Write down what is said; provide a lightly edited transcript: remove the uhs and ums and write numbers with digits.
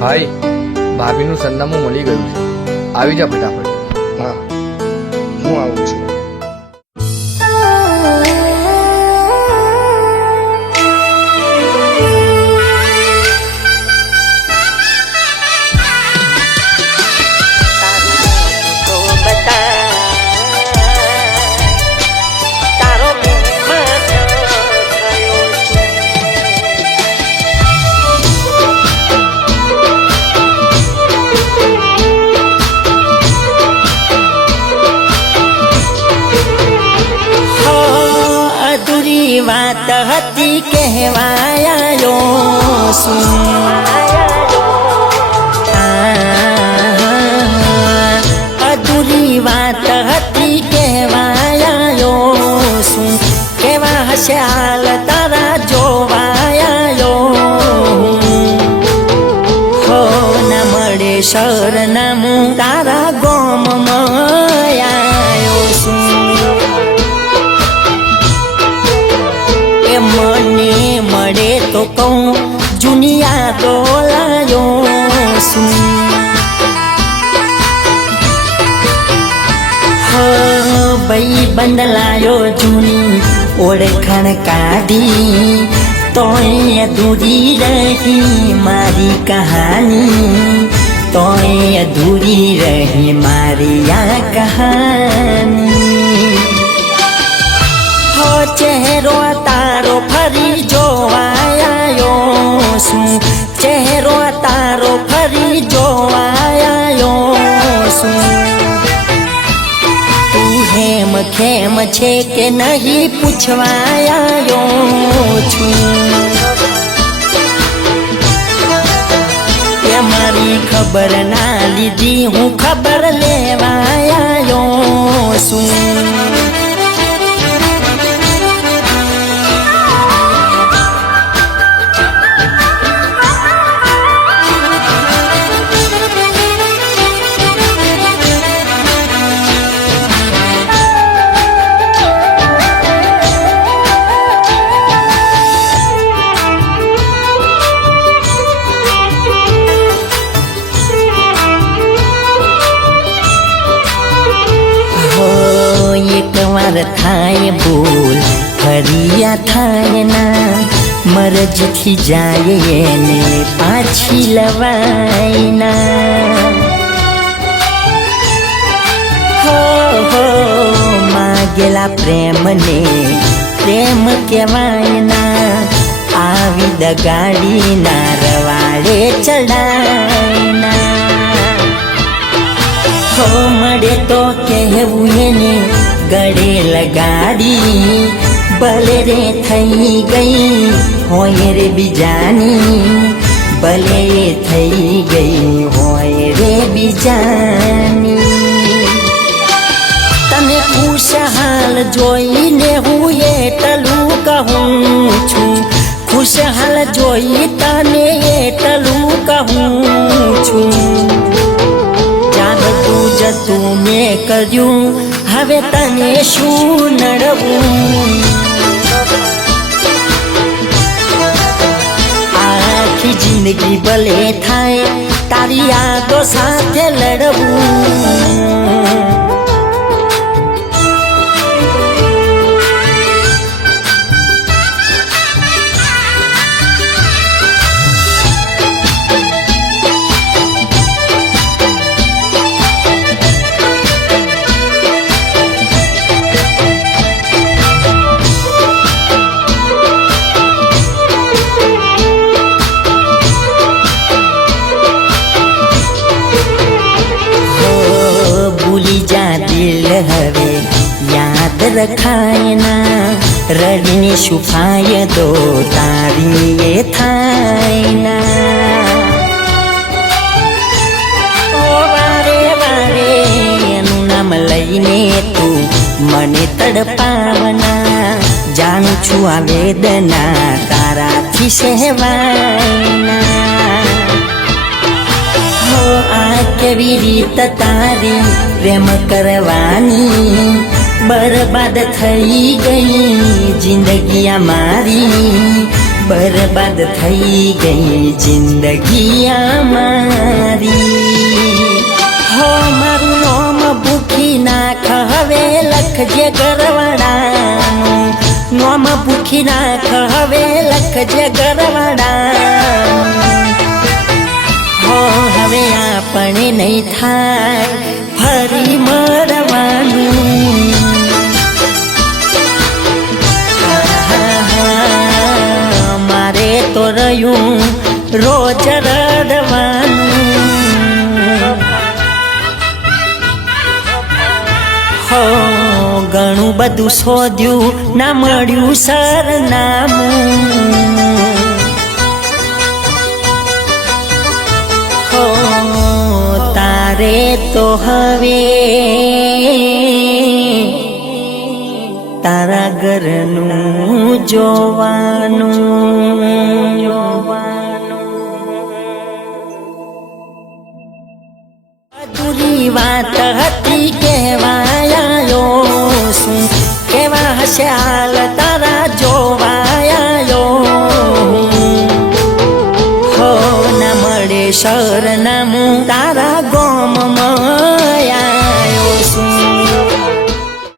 ભાઈ, ભાભીનું સરનામું મળી ગયું છે. આવી જા ફટાફટ. હા, હું આવું છું. વાત હતી કહેવાયો અધૂરી વાત હતી કહેવાયો શું કેવા હશે હાલ તારા જોવાયો હો ના મળે સરનામું તારા ગોમમાં આવ્યો શું મને મળે તો કહું જૂની યાદો લાયો શું ભાઈ બંદલાયો જૂની ઓળખાણ કાઢી તોય અધૂરી રહી મારી કહાની તોય અધૂરી રહી મારી આ કહાની હો ચહેરો તારો ફરી જોવાયો શું ચહેરો તારો ફરી જોવાયો શું તું હેમ ખેમ છે કે નહીં પૂછવાયો છું કે મારી ખબર ના લીધી હું ખબર લેવાયો શું થાય ભૂલ ફરિયા થાય ના મરજથી જાય એને પાછી લવાય ના હો હો માગેલા પ્રેમને પ્રેમ કહેવાય ના આવી દગાડી ના રવાડે ચડાય ના હો મળે તો કહેવું એને ગળે લગાડી ભલે રે થઈ ગઈ હોય રે બીજાની ભલે થઈ ગઈ હોય રે બીજાની તને ખુશહાલ જોઈને હું એટલું કહું છું ખુશહાલ જોઈ તને એટલું કહું છું જાગતું જતું મેં કર્યું હવે તને શું નડવું આખી જિંદગી ભલે થાય તારી યાદો સાથે લડવું હવે યાદ રખાય ના રડીને શું ફાયદો તારી એ થાય ના વારે વારે એનું નામ લઈને તું મને તડપાવના જાણું છું આ વેદના તારાથી સહેવાય ના આ કેવી રીત તારી પ્રેમ કરવાની બરબાદ થઈ ગઈ જિંદગી અમારી બરબાદ થઈ ગઈ જિંદગી અમારી હો મારું નોમ ભૂખી નાખ હવે લખજે ગરવાડાનું નોમ ભૂખી નાખ હવે લખજે ગરવાડાનું હો હવે આપણે નહીં થાય ફરી મળવાનું મારે તો રહ્યું રોજ રડવાનું હો ઘણું બધું શોધ્યું ના મળ્યું સરનામું હો તારે તો હવે તારા ઘરનું જોવાનું અધૂરી વાત હતી કહેવાયો શું કેવા હશે હાલ તારા જોવાયો હો ના મળે સરનામું